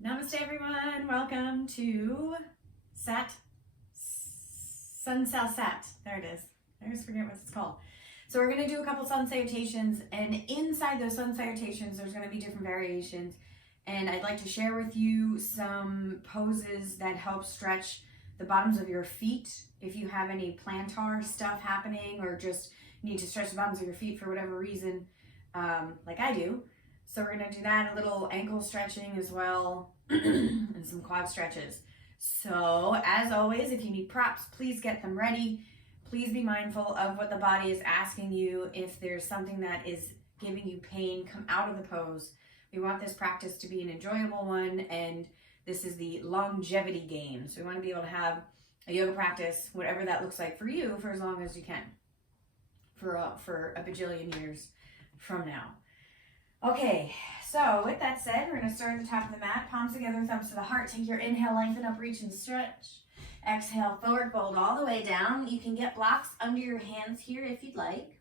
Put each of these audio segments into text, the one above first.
Namaste everyone, welcome to Sun Salutation. There it is. I always forget what it's called. So we're going to do a couple sun salutations, and inside those sun salutations there's going to be different variations, and I'd like to share with you some poses that help stretch the bottoms of your feet if you have any plantar stuff happening or just need to stretch the bottoms of your feet for whatever reason, like I do. So we're going to do that, a little ankle stretching as well, and some quad stretches. So as always, if you need props, please get them ready. Please be mindful of what the body is asking you. If there's something that is giving you pain, come out of the pose. We want this practice to be an enjoyable one, and this is the longevity game. So we want to be able to have a yoga practice, whatever that looks like for you, for as long as you can, for a bajillion years from now. Okay, so with that said, we're going to start at the top of the mat, palms together, thumbs to the heart. Take your inhale, lengthen up, reach and stretch. Exhale, forward fold all the way down. You can get blocks under your hands here if you'd like.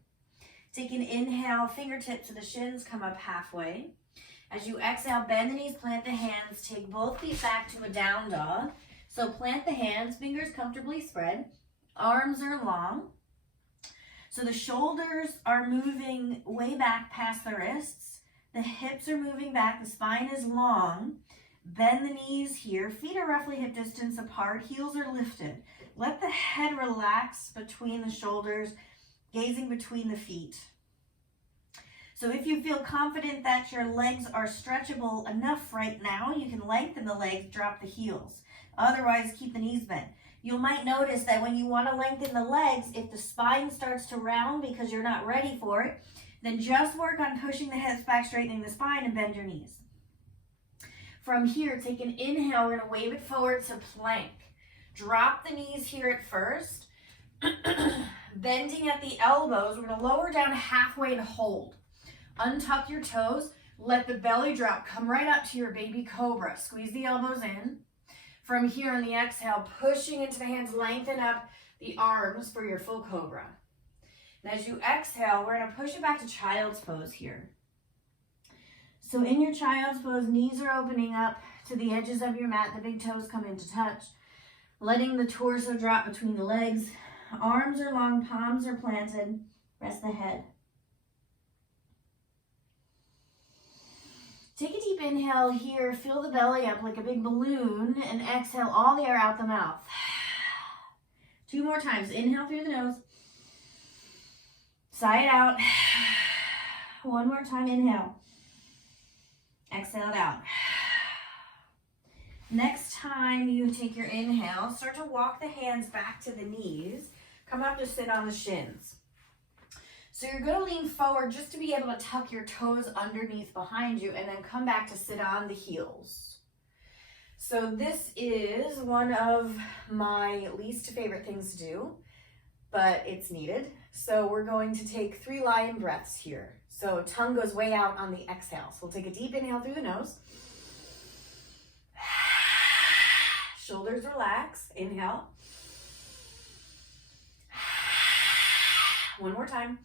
Take an inhale, fingertips to the shins, come up halfway. As you exhale, bend the knees, plant the hands, take both feet back to a down dog. So plant the hands, fingers comfortably spread, arms are long. So the shoulders are moving way back past the wrists. The hips are moving back, the spine is long. Bend the knees here, feet are roughly hip distance apart, heels are lifted. Let the head relax between the shoulders, gazing between the feet. So if you feel confident that your legs are stretchable enough right now, you can lengthen the legs, drop the heels. Otherwise, keep the knees bent. You might notice that when you want to lengthen the legs, if the spine starts to round because you're not ready for it, then just work on pushing the hips back, straightening the spine, and bend your knees. From here, take an inhale. We're going to wave it forward to plank. Drop the knees here at first. Bending at the elbows, we're going to lower down halfway and hold. Untuck your toes. Let the belly drop. Come right up to your baby cobra. Squeeze the elbows in. From here on the exhale, pushing into the hands, lengthen up the arms for your full cobra. And as you exhale, we're going to push it back to child's pose here. So in your child's pose, knees are opening up to the edges of your mat. The big toes come into touch. Letting the torso drop between the legs. Arms are long, palms are planted. Rest the head. Take a deep inhale here. Fill the belly up like a big balloon. And exhale all the air out the mouth. 2 more times. Inhale through the nose. Sigh it out. 1 more time, inhale. Exhale it out. Next time you take your inhale, start to walk the hands back to the knees. Come up to sit on the shins. So you're going to lean forward just to be able to tuck your toes underneath behind you and then come back to sit on the heels. So this is one of my least favorite things to do, but it's needed. So we're going to take 3 lion breaths here. So tongue goes way out on the exhale. So we'll take a deep inhale through the nose. Shoulders relax. Inhale. 1 more time.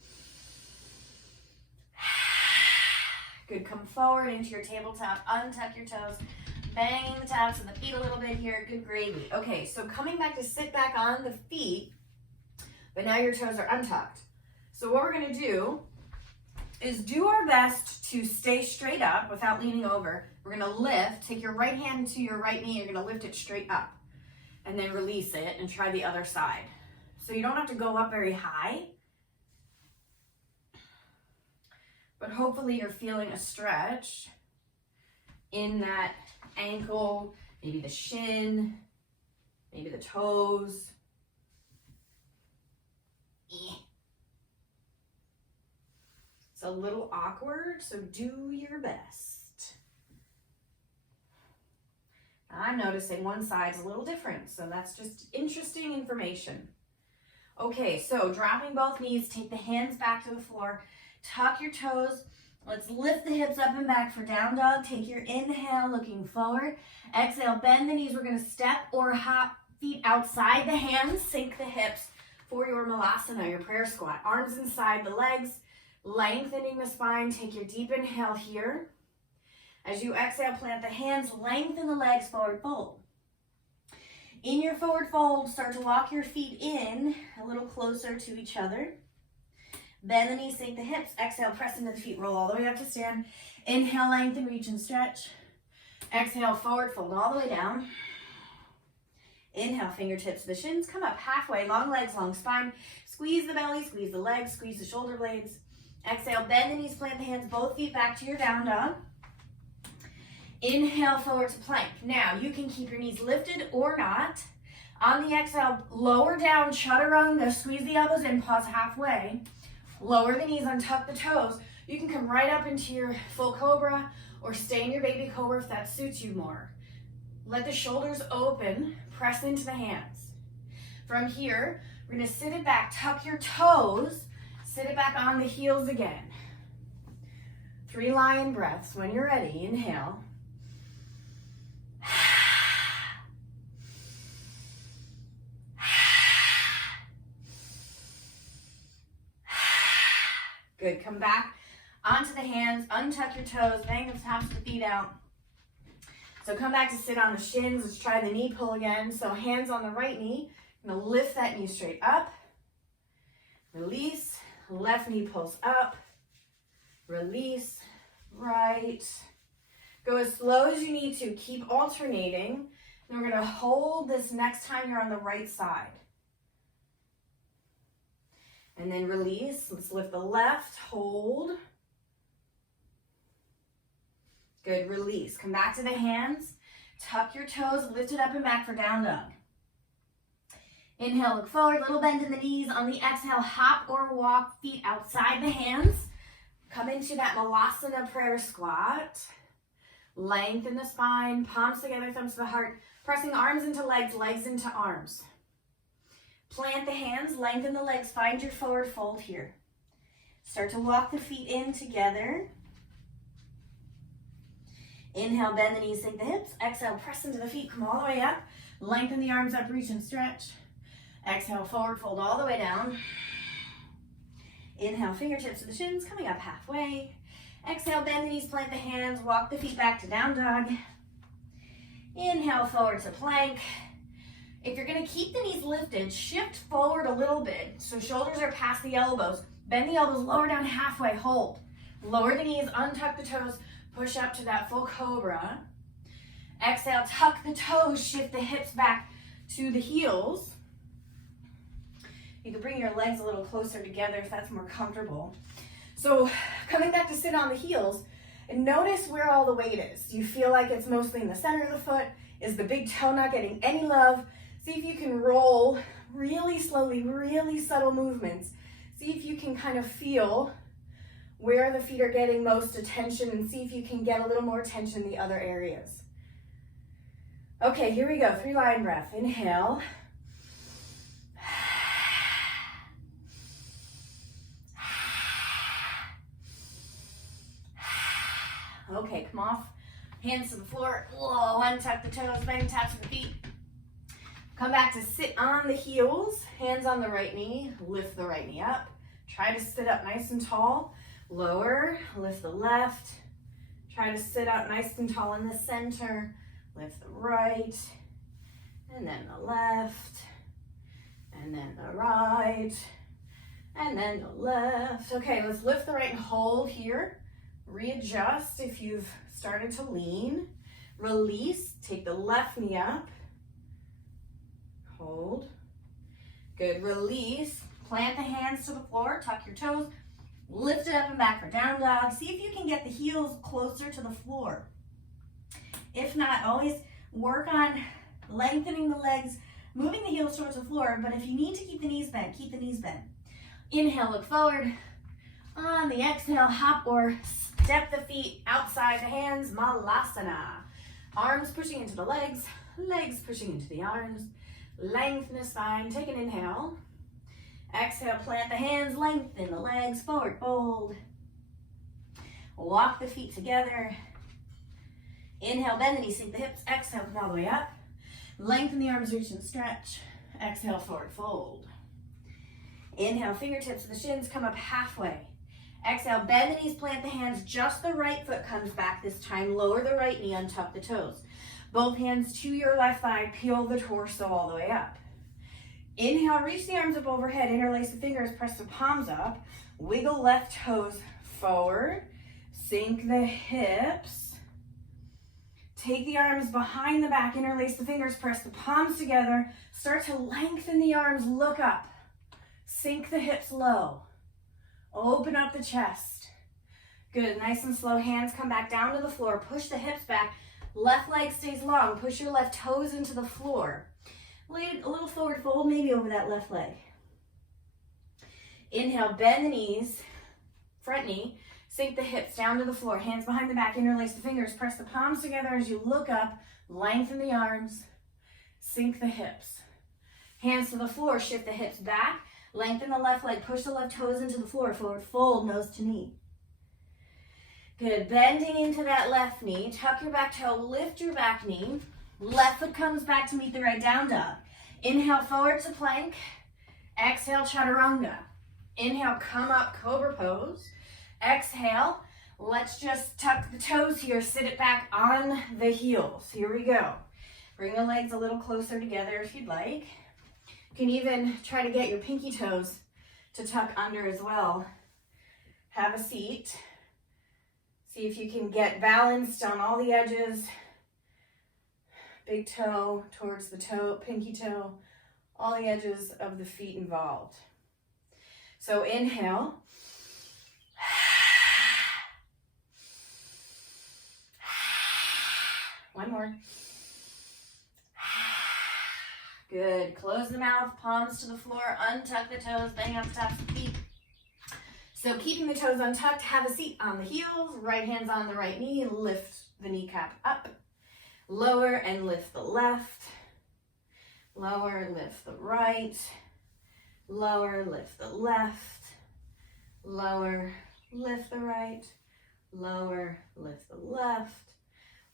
Good. Come forward into your tabletop. Untuck your toes. Banging the tops of the feet a little bit here. Good gravy. Okay, so coming back to sit back on the feet, but now your toes are untucked. So what we're going to do is do our best to stay straight up without leaning over. We're going to lift. Take your right hand to your right knee. You're going to lift it straight up and then release it and try the other side. So you don't have to go up very high, but hopefully you're feeling a stretch in that ankle, maybe the shin, maybe the toes. It's a little awkward, so do your best. I'm noticing one side's a little different, so that's just interesting information. Okay, so dropping both knees, take the hands back to the floor, tuck your toes. Let's lift the hips up and back for down dog. Take your inhale, looking forward. Exhale, bend the knees. We're going to step or hop feet outside the hands, sink the hips for your malasana, your prayer squat. Arms inside the legs, lengthening the spine. Take your deep inhale here. As you exhale, plant the hands, lengthen the legs, forward fold. In your forward fold, start to walk your feet in a little closer to each other. Bend the knees, sink the hips. Exhale, press into the feet, roll all the way up to stand. Inhale, lengthen, reach and stretch. Exhale, forward fold all the way down. Inhale, fingertips to the shins. Come up halfway, long legs, long spine. Squeeze the belly, squeeze the legs, squeeze the shoulder blades. Exhale, bend the knees, plant the hands, both feet back to your down dog. Inhale, forward to plank. Now, you can keep your knees lifted or not. On the exhale, lower down, chaturanga, squeeze the elbows in, pause halfway. Lower the knees, untuck the toes. You can come right up into your full cobra or stay in your baby cobra if that suits you more. Let the shoulders open, press into the hands. From here, we're gonna sit it back, tuck your toes, sit it back on the heels again. 3 lion breaths. When you're ready, inhale. Good, come back onto the hands, untuck your toes, bang the tops of the feet out. So come back to sit on the shins. Let's try the knee pull again. So hands on the right knee. I'm gonna lift that knee straight up. Release, left knee pulls up. Release, right. Go as slow as you need to. Keep alternating. And we're gonna hold this next time you're on the right side. And then release. Let's lift the left, hold. Good, release. Come back to the hands. Tuck your toes, lift it up and back for down dog. Inhale, look forward, little bend in the knees. On the exhale, hop or walk, feet outside the hands. Come into that Malasana prayer squat. Lengthen the spine, palms together, thumbs to the heart. Pressing arms into legs, legs into arms. Plant the hands, lengthen the legs, find your forward fold here. Start to walk the feet in together. Inhale, bend the knees, sink the hips. Exhale, press into the feet, come all the way up. Lengthen the arms up, reach and stretch. Exhale, forward fold all the way down. Inhale, fingertips to the shins, coming up halfway. Exhale, bend the knees, plant the hands, walk the feet back to down dog. Inhale, forward to plank. If you're gonna keep the knees lifted, shift forward a little bit so shoulders are past the elbows. Bend the elbows, lower down halfway, hold. Lower the knees, untuck the toes, push up to that full cobra. Exhale, tuck the toes, shift the hips back to the heels. You can bring your legs a little closer together if that's more comfortable. So coming back to sit on the heels, and notice where all the weight is. Do you feel like it's mostly in the center of the foot? Is the big toe not getting any love? See if you can roll really slowly, really subtle movements. See if you can kind of feel where the feet are getting most attention and see if you can get a little more attention in the other areas. Okay, here we go. 3 lion breath. Inhale. Okay, come off. Hands to the floor. Whoa, untuck the toes, bang taps of the feet. Come back to sit on the heels. Hands on the right knee. Lift the right knee up. Try to sit up nice and tall. Lower, lift the left. Try to sit up nice and tall in the center. Lift the right, and then the left, and then the right, and then the left. Okay, let's lift the right and hold here. Readjust if you've started to lean. Release, take the left knee up. Hold. Good, release. Plant the hands to the floor, tuck your toes. Lift it up and back for down dog. See if you can get the heels closer to the floor. If not, always work on lengthening the legs, moving the heels towards the floor, but if you need to keep the knees bent, keep the knees bent. Inhale, look forward. On the exhale, hop or step the feet outside the hands, Malasana. Arms pushing into the legs, legs pushing into the arms. Lengthen the spine, take an inhale. Exhale, plant the hands, lengthen the legs, forward fold. Walk the feet together. Inhale, bend the knees, sink the hips. Exhale, come all the way up. Lengthen the arms, reach and stretch. Exhale, forward fold. Inhale, fingertips to the shins, come up halfway. Exhale, bend the knees, plant the hands. Just the right foot comes back this time. Lower the right knee, untuck the toes. Both hands to your left thigh, peel the torso all the way up. Inhale, reach the arms up overhead, interlace the fingers, press the palms up. Wiggle left toes forward. Sink the hips. Take the arms behind the back, interlace the fingers, press the palms together. Start to lengthen the arms, look up. Sink the hips low. Open up the chest. Good, nice and slow. Hands come back down to the floor. Push the hips back. Left leg stays long. Push your left toes into the floor. Lay it a little forward fold, maybe over that left leg. Inhale, bend the knees, front knee. Sink the hips down to the floor. Hands behind the back, interlace the fingers. Press the palms together as you look up. Lengthen the arms. Sink the hips. Hands to the floor. Shift the hips back. Lengthen the left leg. Push the left toes into the floor. Forward fold, nose to knee. Good. Bending into that left knee. Tuck your back toe. Lift your back knee. Left foot comes back to meet the right down dog. Inhale, forward to plank. Exhale, chaturanga. Inhale, come up, cobra pose. Exhale, let's just tuck the toes here, sit it back on the heels. Here we go. Bring the legs a little closer together if you'd like. You can even try to get your pinky toes to tuck under as well. Have a seat. See if you can get balanced on all the edges. Big toe towards the toe, pinky toe, all the edges of the feet involved. So inhale. One more. Good. Close the mouth, palms to the floor, untuck the toes, bang out the tops of the feet. So keeping the toes untucked, have a seat on the heels, right hands on the right knee, lift the kneecap up. Lower and lift the left. Lower, lift the right. Lower, lift the left. Lower, lift the right. Lower, lift the left.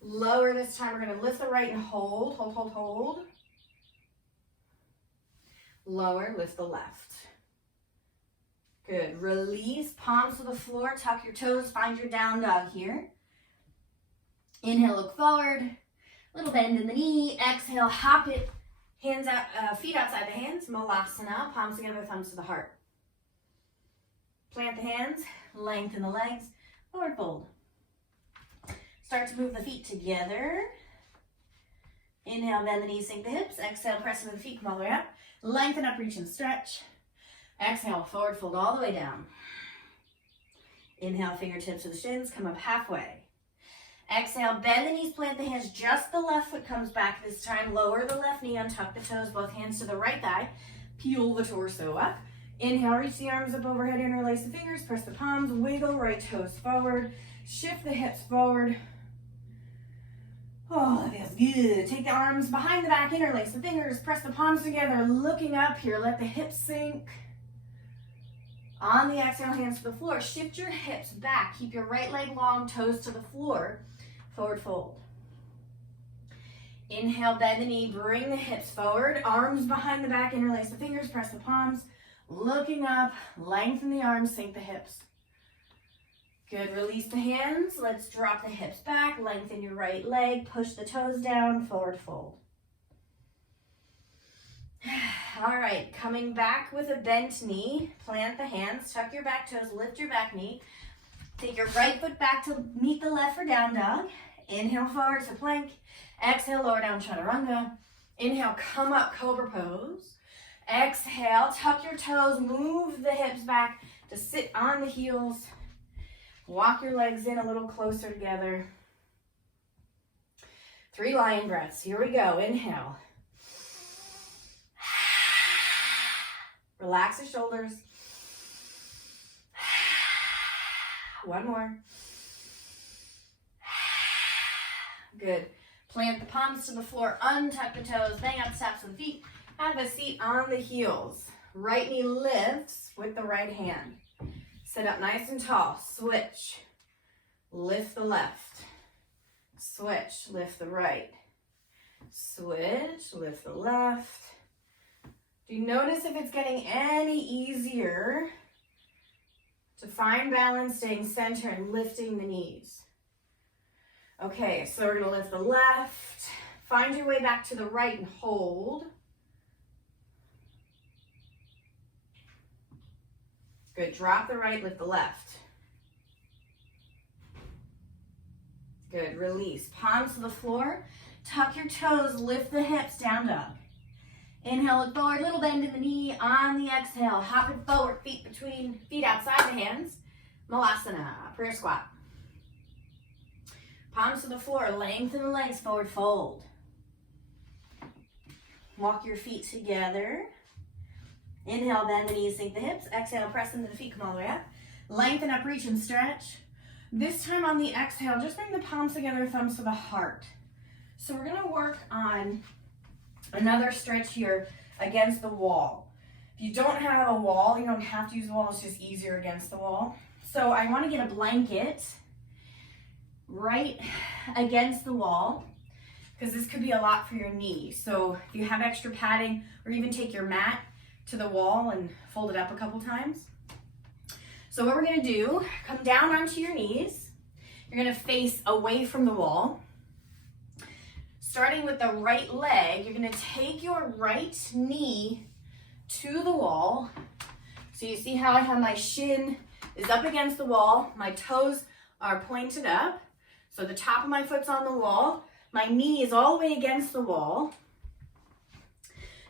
Lower this time, we're going to lift the right and hold, hold, hold, hold. Lower, lift the left. Good. Release, palms to the floor, tuck your toes, find your down dog here. Inhale, look forward. Little bend in the knee. Exhale, hop it. Hands out, feet outside the hands. Malasana, palms together, thumbs to the heart. Plant the hands, lengthen the legs, forward fold. Start to move the feet together. Inhale, bend the knees, sink the hips. Exhale, press into the feet, come all the way up. Lengthen up, reach and stretch. Exhale, forward fold all the way down. Inhale, fingertips to the shins, come up halfway. Exhale, bend the knees, plant the hands. Just the left foot comes back this time. Lower the left knee, untuck the toes, both hands to the right thigh. Peel the torso up. Inhale, reach the arms up overhead, interlace the fingers, press the palms, wiggle right toes forward. Shift the hips forward. Oh, that feels good. Take the arms behind the back, interlace the fingers, press the palms together, looking up here. Let the hips sink. On the exhale, hands to the floor. Shift your hips back. Keep your right leg long, toes to the floor. Forward fold. Inhale, bend the knee, bring the hips forward. Arms behind the back, interlace the fingers, press the palms. Looking up, lengthen the arms, sink the hips. Good, release the hands. Let's drop the hips back, lengthen your right leg, push the toes down, forward fold. All right, coming back with a bent knee, plant the hands, tuck your back toes, lift your back knee. Take your right foot back to meet the left for down dog. Inhale forward to plank. Exhale, lower down chaturanga. Inhale, come up, cobra pose. Exhale, tuck your toes, move the hips back to sit on the heels. Walk your legs in a little closer together. 3 lion breaths. Here we go. Inhale. Relax the shoulders. One more. Good. Plant the palms to the floor. Untuck the toes. Bang out the tops of the feet. Have a seat on the heels. Right knee lifts with the right hand. Sit up nice and tall. Switch. Lift the left. Switch. Lift the right. Switch. Lift the left. Do you notice if it's getting any easier to find balance, staying center and lifting the knees. Okay, so we're gonna lift the left, find your way back to the right and hold. Good, drop the right, lift the left. Good, release. Palms to the floor, tuck your toes, lift the hips, down dog. Inhale, look forward, little bend in the knee. On the exhale, hop it forward, feet outside the hands. Malasana, prayer squat. Palms to the floor, lengthen the legs, forward fold. Walk your feet together. Inhale, bend the knees, sink the hips. Exhale, press into the feet, come all the way up. Lengthen up, reach and stretch. This time on the exhale, just bring the palms together, thumbs to the heart. So we're gonna work on another stretch here against the wall. If you don't have a wall, you don't have to use the wall, it's just easier against the wall. So I wanna get a blanket right against the wall, because this could be a lot for your knee. So if you have extra padding, or even take your mat to the wall and fold it up a couple times. So what we're gonna do, come down onto your knees. You're gonna face away from the wall. Starting with the right leg, you're gonna take your right knee to the wall. So you see how I have my shin is up against the wall, my toes are pointed up. So the top of my foot's on the wall, my knee is all the way against the wall.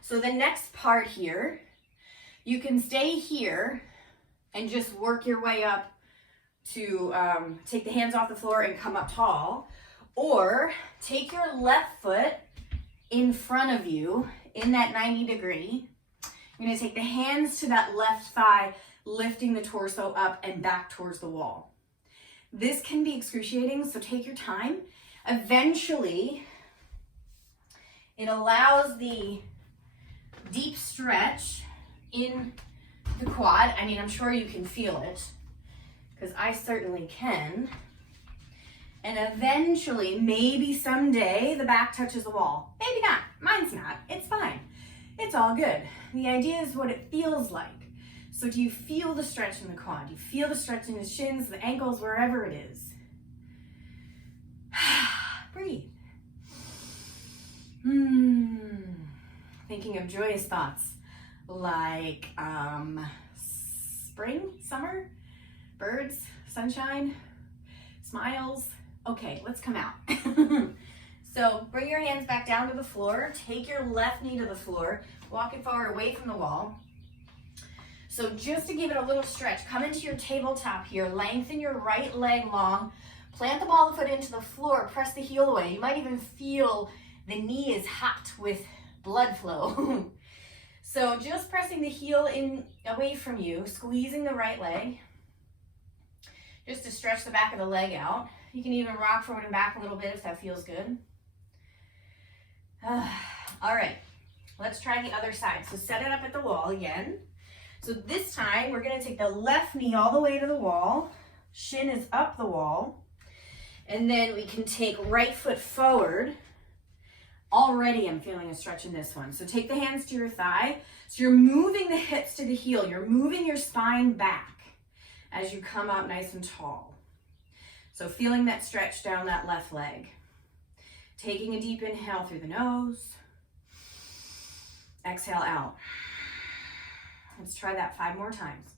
So the next part here, you can stay here and just work your way up to take the hands off the floor and come up tall. Or take your left foot in front of you in that 90 degree. You're gonna take the hands to that left thigh, lifting the torso up and back towards the wall. This can be excruciating, so take your time. Eventually, it allows the deep stretch in the quad. I mean, I'm sure you can feel it, because I certainly can. And eventually, maybe someday, the back touches the wall. Maybe not. Mine's not. It's fine. It's all good. The idea is what it feels like. So do you feel the stretch in the quad? Do you feel the stretch in the shins, the ankles, wherever it is? Breathe. Thinking of joyous thoughts like spring, summer, birds, sunshine, smiles. Okay, let's come out. So bring your hands back down to the floor. Take your left knee to the floor. Walk it forward away from the wall. So just to give it a little stretch, come into your tabletop here. Lengthen your right leg long. Plant the ball of the foot into the floor. Press the heel away. You might even feel the knee is hot with blood flow. So just pressing the heel in away from you, squeezing the right leg, just to stretch the back of the leg out. You can even rock forward and back a little bit if that feels good. All right, let's try the other side. So set it up at the wall again. So this time we're gonna take the left knee all the way to the wall. Shin is up the wall. And then we can take right foot forward. Already I'm feeling a stretch in this one. So take the hands to your thigh. So you're moving the hips to the heel. You're moving your spine back as you come up nice and tall. So feeling that stretch down that left leg. Taking a deep inhale through the nose. Exhale out. Let's try that 5 more times.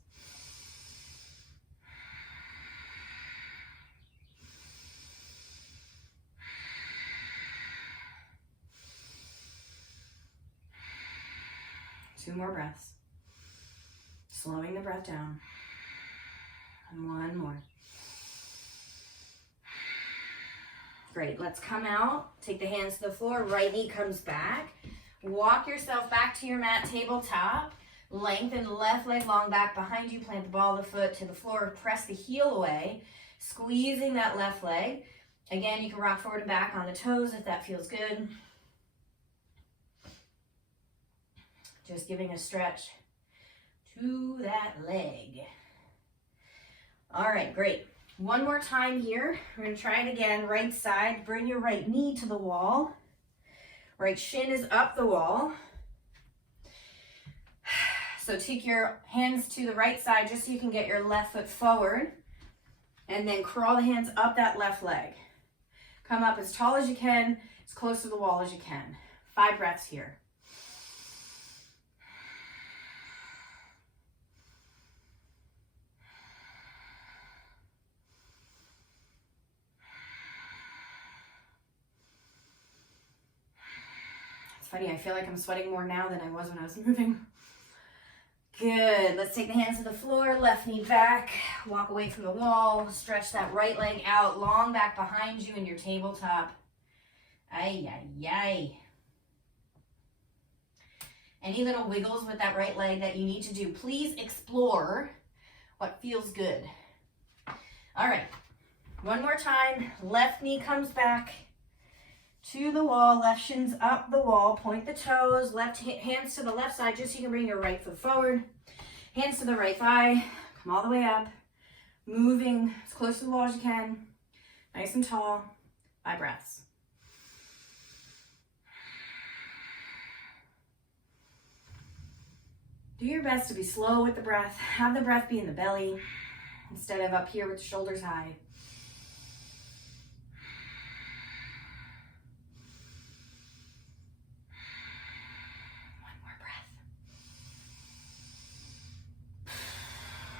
Two more breaths. Slowing the breath down. And one more. Great, let's come out. Take the hands to the floor. Right knee comes back. Walk yourself back to your mat tabletop. Lengthen left leg long back behind you. Plant the ball of the foot to the floor. Press the heel away. Squeezing that left leg. Again, you can rock forward and back on the toes if that feels good. Just giving a stretch to that leg. All right, great. One more time here. We're gonna try it again. Right side, bring your right knee to the wall. Right shin is up the wall. So take your hands to the right side just so you can get your left foot forward. And then crawl the hands up that left leg. Come up as tall as you can, as close to the wall as you can. 5 breaths here. It's funny, I feel like I'm sweating more now than I was when I was moving. Good. Let's take the hands to the floor, left knee back, walk away from the wall, stretch that right leg out, long back behind you in your tabletop. Ay, ay, ay. Any little wiggles with that right leg that you need to do, please explore what feels good. All right. One more time. Left knee comes back to the wall, left shin's up the wall, point the toes, left hands to the left side just so you can bring your right foot forward. Hands to the right thigh, come all the way up, moving as close to the wall as you can, nice and tall, 5 breaths. Do your best to be slow with the breath. Have the breath be in the belly instead of up here with the shoulders high.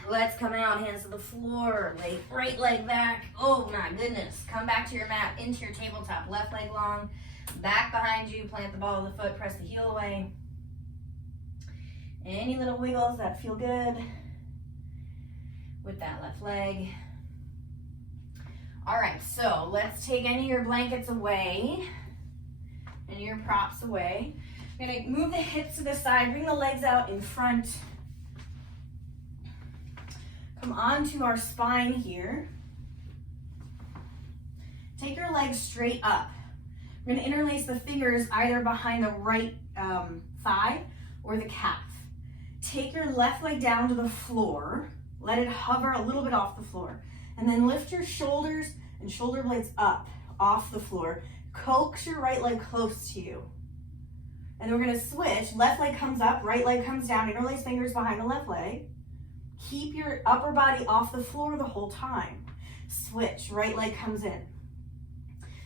Let's come out, hands to the floor, right leg back. Oh my goodness. Come back to your mat, into your tabletop. Left leg long, back behind you, plant the ball of the foot, press the heel away. Any little wiggles that feel good with that left leg. All right, so let's take any of your blankets away, any of your props away. We're gonna move the hips to the side, bring the legs out in front. Come onto our spine here. Take your legs straight up. We're gonna interlace the fingers either behind the right thigh or the calf. Take your left leg down to the floor. Let it hover a little bit off the floor. And then lift your shoulders and shoulder blades up off the floor. Coax your right leg close to you. And then we're gonna switch. Left leg comes up, right leg comes down. Interlace fingers behind the left leg. Keep your upper body off the floor the whole time. Switch, right leg comes in.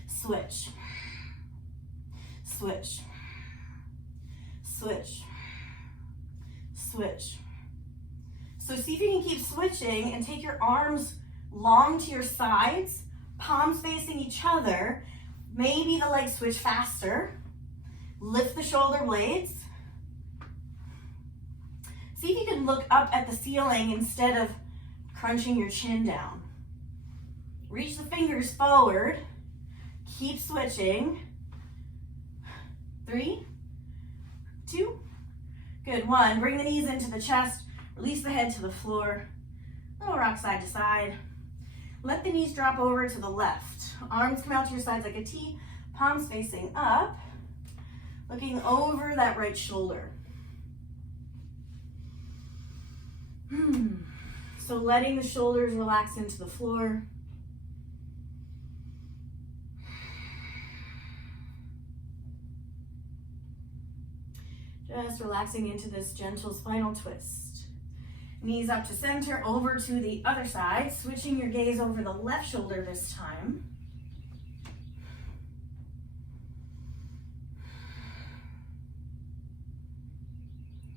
Switch. Switch. Switch. Switch. So see if you can keep switching and take your arms long to your sides, palms facing each other. Maybe the legs switch faster. Lift the shoulder blades. See if you can look up at the ceiling instead of crunching your chin down. Reach the fingers forward. Keep switching. 3, 2, good. 1, bring the knees into the chest. Release the head to the floor. Little rock side to side. Let the knees drop over to the left. Arms come out to your sides like a T. Palms facing up. Looking over that right shoulder. So letting the shoulders relax into the floor. Just relaxing into this gentle spinal twist. Knees up to center, over to the other side. Switching your gaze over the left shoulder this time.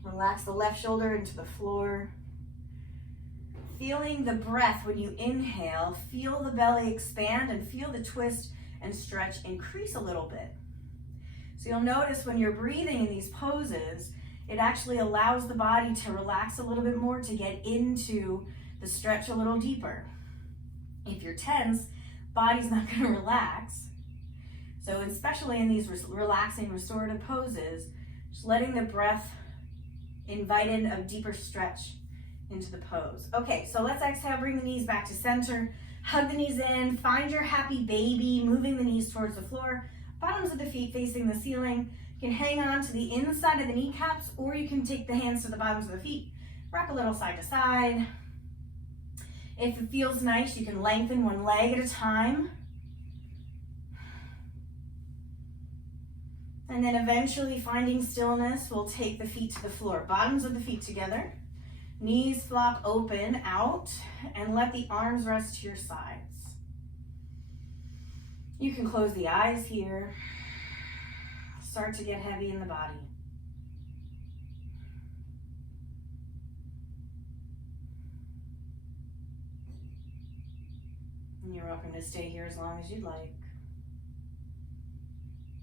Relax the left shoulder into the floor. Feeling the breath when you inhale, feel the belly expand and feel the twist and stretch increase a little bit. So you'll notice when you're breathing in these poses, it actually allows the body to relax a little bit more, to get into the stretch a little deeper. If you're tense, body's not going to relax. So especially in these relaxing restorative poses, just letting the breath invite in a deeper stretch into the pose. Okay, so let's exhale, bring the knees back to center, hug the knees in, find your happy baby, moving the knees towards the floor, bottoms of the feet facing the ceiling. You can hang on to the inside of the kneecaps, or you can take the hands to the bottoms of the feet, rock a little side to side. If it feels nice, you can lengthen one leg at a time. And then eventually finding stillness, we'll take the feet to the floor. Bottoms of the feet together. Knees flop open out and let the arms rest to your sides. You can close the eyes here. Start to get heavy in the body. And you're welcome to stay here as long as you'd like.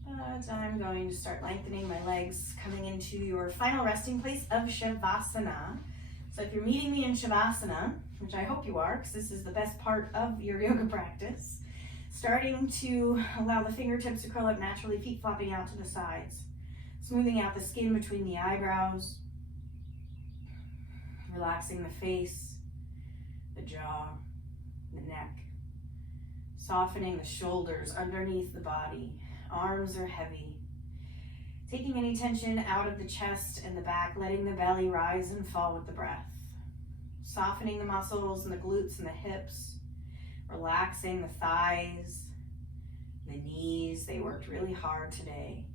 But I'm going to start lengthening my legs, coming into your final resting place of Shavasana. So if you're meeting me in Shavasana, which I hope you are, because this is the best part of your yoga practice, starting to allow the fingertips to curl up naturally, feet flopping out to the sides, smoothing out the skin between the eyebrows, relaxing the face, the jaw, the neck, softening the shoulders underneath the body. Arms are heavy. Taking any tension out of the chest and the back, letting the belly rise and fall with the breath. Softening the muscles and the glutes and the hips. Relaxing the thighs, the knees. They worked really hard today.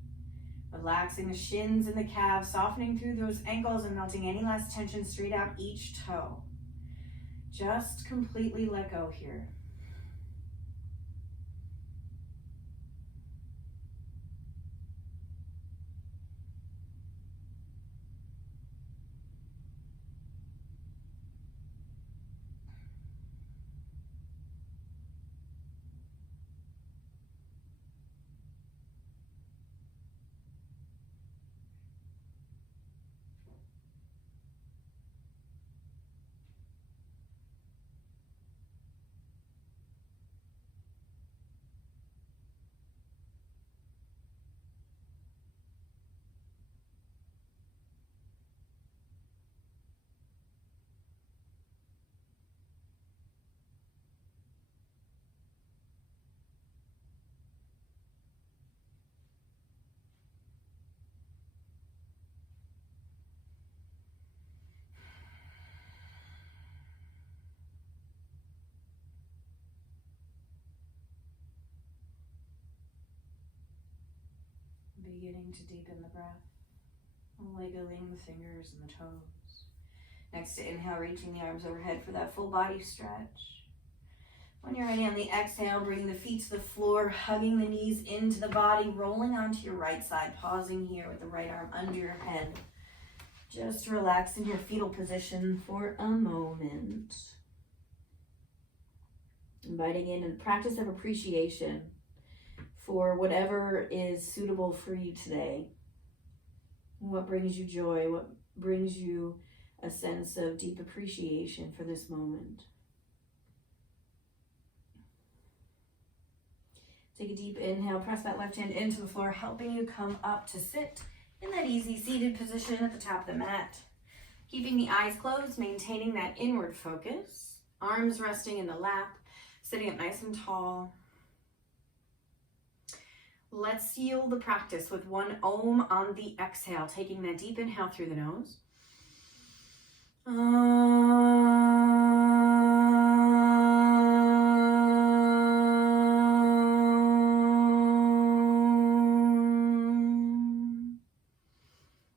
Relaxing the shins and the calves, softening through those ankles and melting any last tension straight out each toe. Just completely let go here. Beginning to deepen the breath, wiggling the fingers and the toes. Next to inhale, reaching the arms overhead for that full body stretch. When you're ready on the exhale, bring the feet to the floor, hugging the knees into the body, rolling onto your right side, pausing here with the right arm under your head. Just relax in your fetal position for a moment. Inviting in a practice of appreciation for whatever is suitable for you today. What brings you joy? What brings you a sense of deep appreciation for this moment? Take a deep inhale, press that left hand into the floor, helping you come up to sit in that easy seated position at the top of the mat. Keeping the eyes closed, maintaining that inward focus. Arms resting in the lap, sitting up nice and tall. Let's seal the practice with one Om on the exhale, taking that deep inhale through the nose.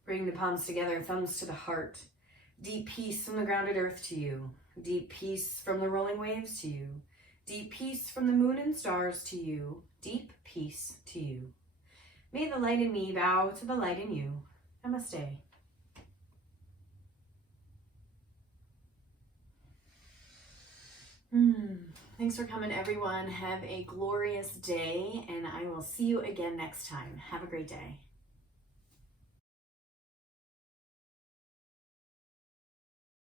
Bring the palms together, thumbs to the heart. Deep peace from the grounded earth to you. Deep peace from the rolling waves to you. Deep peace from the moon and stars to you. Deep peace to you. May the light in me bow to the light in you. Namaste. Thanks for coming, everyone. Have a glorious day, and I will see you again next time. Have a great day.